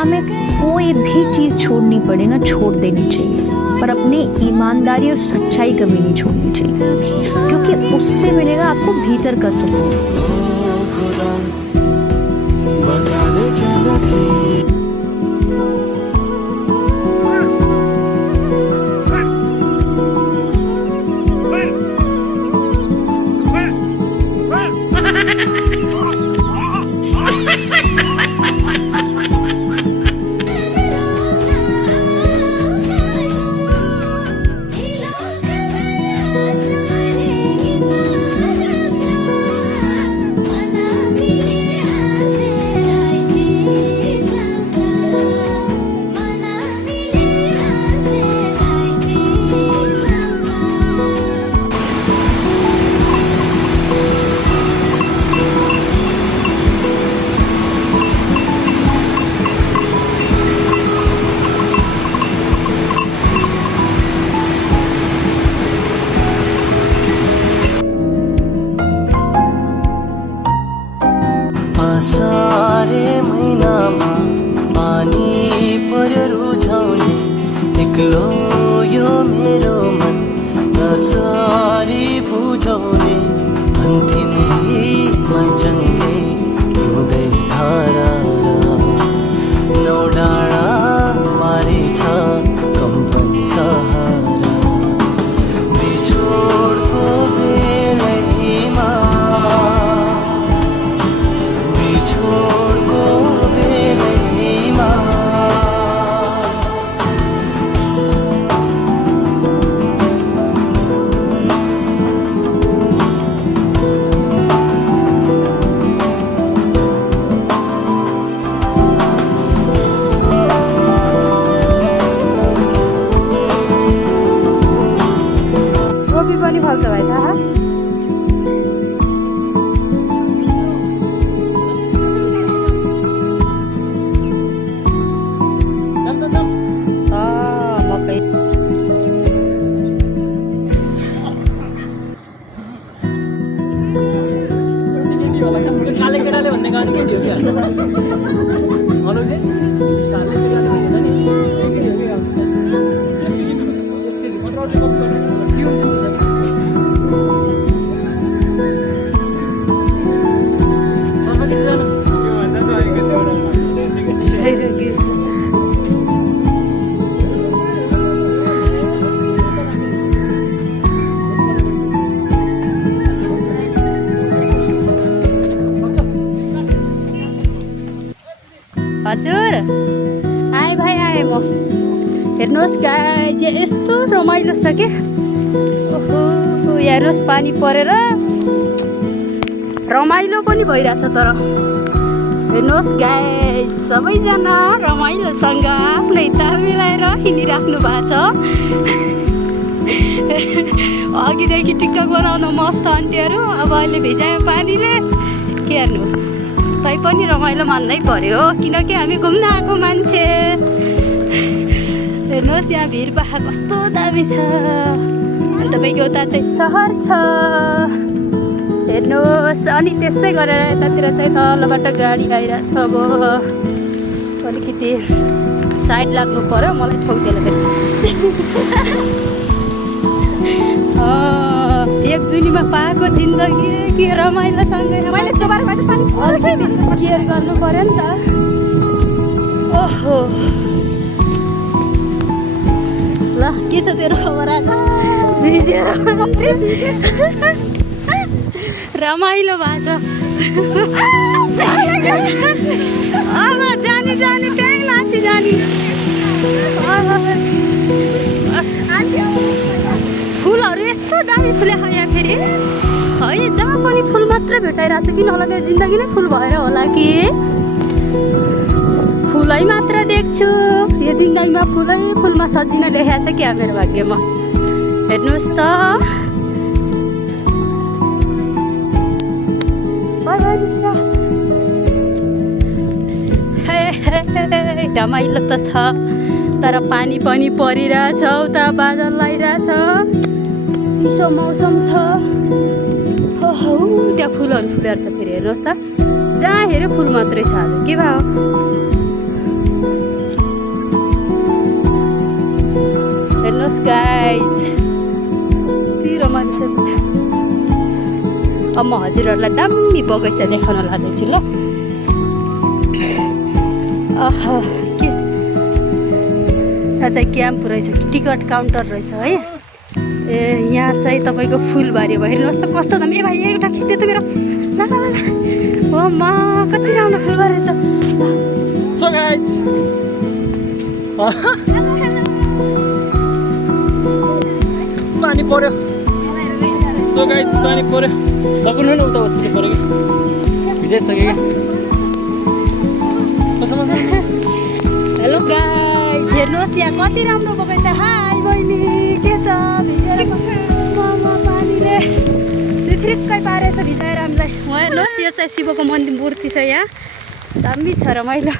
दुनिया में कोई भी चीज़ छोड़नी पड़े ना, छोड़ देनी चाहिए, पर अपनी ईमानदारी और सच्चाई कभी नहीं छोड़नी चाहिए, क्योंकि उससे मिलेगा आपको भीतर का सुकून। सारे महिनामा पानी पर्यो रुझाउने एक्लो यो मेरो मन नसरी बुझाउने भन्थिन् मैचङले रुँदै धारा नौ डाँडा पारी छ कम्पनी सहारा बिछोडको बेलैमा छोड़को बेलैमा कोपी पनि फल्छ भाइ थाहा? काले केटाले भन्ने गाडी केटी हो क्या हेलो चाहिँ काले केटाले भन्ने नि केटी हो क्या यसले कन्ट्रोल कपी के हुन्छ हजुर आएँ भाइ आएँ म। हेर्नुहोस् गाइज यस्तो रमाइलो छ के। ओहो हेर्नुहोस् पानी परेर रमाइलो पनि भइरहेछ। तर हेर्नुहोस् गाइज सबैजना रमाइलोसँग आफ्नै ताल मिलाएर हिँडिराख्नु भएको छ। अघिदेखि टिकटक बनाउन मस्त आन्टीहरू, अब अहिले भिजायो पानीले के हेर्नु, तै पनि रमाइलो मान्नै पर्यो किनकि हामी घुम्न आएको मान्छे। हेर्नुहोस् यहाँ भिरबाह कस्तो दामी छ। अनि तपाईँको उता चाहिँ सहर छ हेर्नुहोस्। अनि त्यसै गरेर यतातिर चाहिँ तलबाट गाडी आइरहेछ। अब अलिकति साइड लाग्नु पर्यो, मलाई ठोक्दैन। एक जुनीमा पाएको जिन्दगी के रमाइलोसँग मैले चोबारबाट पानी केयर गर्नु पर्यो नि त। ओहो ल के छ तेरो खबर आज? भिजेर रमाइलो भएको छ। अब जानी जानी त्यही माथि जाने। फुलहरू यस्तो दामी फुलेको यहाँ फेरि है। जहाँ पनि फुल मात्रै भेटाइरहेको छु। किन होला त्यो जिन्दगी नै फुल भएर होला कि फुलै मात्र देख्छु यो जिन्दगीमा। फुलै फुलमा सजिन लेखेको छ क्या मेरो भाग्यमा। हेर्नुहोस् त रमाइलो त छ, तर पानी पनि परिरहेछ, उता बादल लागिरहेछ, चिसो मौसम छ। हो त्यहाँ फुलहरू फुलेर छ फेरि। हेर्नुहोस् त जहाँ हेऱ्यो फुल मात्रै छ आज। के भयो गाइज यति रमाइलो छ। अब म हजुरहरूलाई दामी बगैँचा देखाउन लाँदैछु ल। आहा के यहाँ चाहिँ क्याम्प रहेछ कि टिकट काउन्टर रहेछ है। ए यहाँ चाहिँ तपाईँको फुलबारी भयो। हेर्नुहोस् त कस्तो दामी। ए भाइ एउटा खिच्दै त मेरो ल ल ल। ओ मा कति राम्रो फुलबारी रहेछ। सो गाइज पानी पर्यो। सो गाइज पानी पर्यो। पक्रिनु न उता उता पर्यो कि भिजाइसक्यो क्या। हेलो गाइज हेर्नुहोस् यहाँ कति राम्रो बगैँचा। हाई बहिनी के छ? भिजाएर पानीले थ्रिक्कै पारेछ भिजाएर हामीलाई। उहाँ हेर्नुहोस् यो चाहिँ शिवको मन्दिर मूर्ति छ यहाँ। दामी छ रमाइलो।